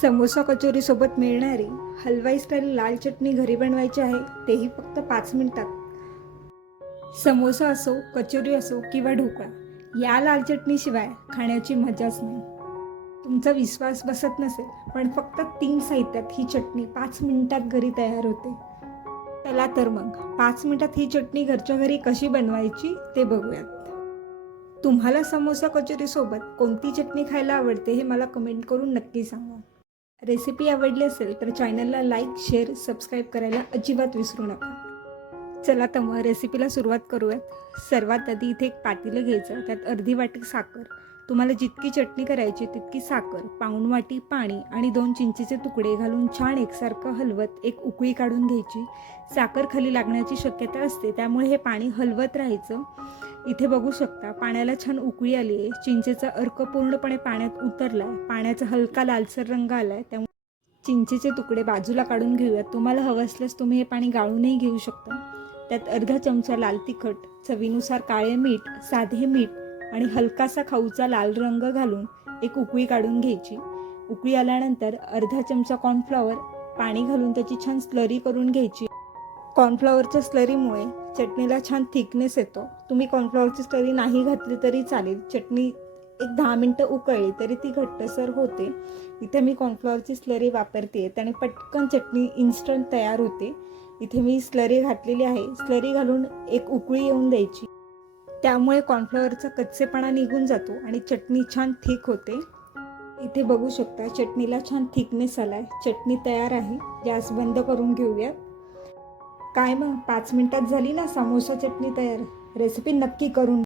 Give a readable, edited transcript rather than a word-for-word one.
समोसा कचोरी सोबत मिळणारी हलवाई स्टाईल लाल चटणी घरी बनवायची आहे, तेही फक्त 5 मिनिटात. समोसा असो, कचोरी असो किंवा ढोकळा, या लाल चटणीशिवाय खाण्याची मजाच नाही. तुमचा विश्वास बसत नसेल, पण फक्त 3 साहित्यात ही चटणी 5 मिनिटात घरी तयार होते. चला तर मग 5 मिनिटात ही चटणी घरच्या घरी कशी बनवायची ते बघूयात. तुम्हाला समोसा कचोरी सोबत कोणती चटणी खायला आवडते हे मला कमेंट करून नक्की सांगा. रेसिपी आवडली असेल तर चॅनलला लाईक, शेअर, सबस्क्राईब करायला अजिबात विसरू नका. चला तर मग रेसिपीला सुरुवात करूयात. सर्वात आधी इथे एक पातेलं घ्यायचं, त्यात अर्धी वाटी साखर, तुम्हाला जितकी चटणी करायची तितकी साखर, पाऊण वाटी पाणी आणि 2 चिंचेचे तुकडे घालून छान एकसारखं हलवत एक उकळी काढून घ्यायची. साखर खाली लागण्याची शक्यता असते, त्यामुळे हे पाणी हलवत राहायचं. इथे बघू शकता पाण्याला छान उकळी आली आहे, चिंचेचा अर्क पूर्णपणे पाण्यात उतरला आहे, पाण्याचा हलका लालसर रंग आला आहे. त्यामुळे चिंचेचे तुकडे बाजूला काढून घेऊयात. तुम्हाला हवं असल्यास तुम्ही हे पाणी गाळूनही घेऊ शकता. त्यात अर्धा चमचा लाल तिखट, चवीनुसार काळे मीठ, साधे मीठ आणि हलकासा खाऊचा लाल रंग घालून एक उकळी काढून घ्यायची. उकळी आल्यानंतर अर्धा चमचा कॉर्नफ्लॉवर पाणी घालून त्याची छान स्लरी करून घ्यायची. कॉर्नफ्लॉवरच्या स्लरीमुळे चटणीला छान थिकनेस येतो. तुम्ही कॉर्नफ्लॉवरची स्लरी नाही घातली तरी चालेल. चटणी एक 10 मिनटं उकळली तरी ती घट्टसर होते. इथे मी कॉर्नफ्लॉवरची स्लरी वापरते, त्याने पटकन चटणी इन्स्टंट तयार होते. इथे मी स्लरी घातलेली आहे. स्लरी घालून एक उकळी येऊन द्यायची, त्यामुळे कॉर्नफ्लॉवरचा कच्चेपणा निघून जातो आणि चटणी छान थिक होते. इथे बघू शकता चटणीला छान थिकनेस आलाय. चटणी तयार आहे. गॅस बंद करून घेऊयात. काय मग 5 मिनिटात झाली ना समोसा चटणी तयार. रेसिपी नक्की करून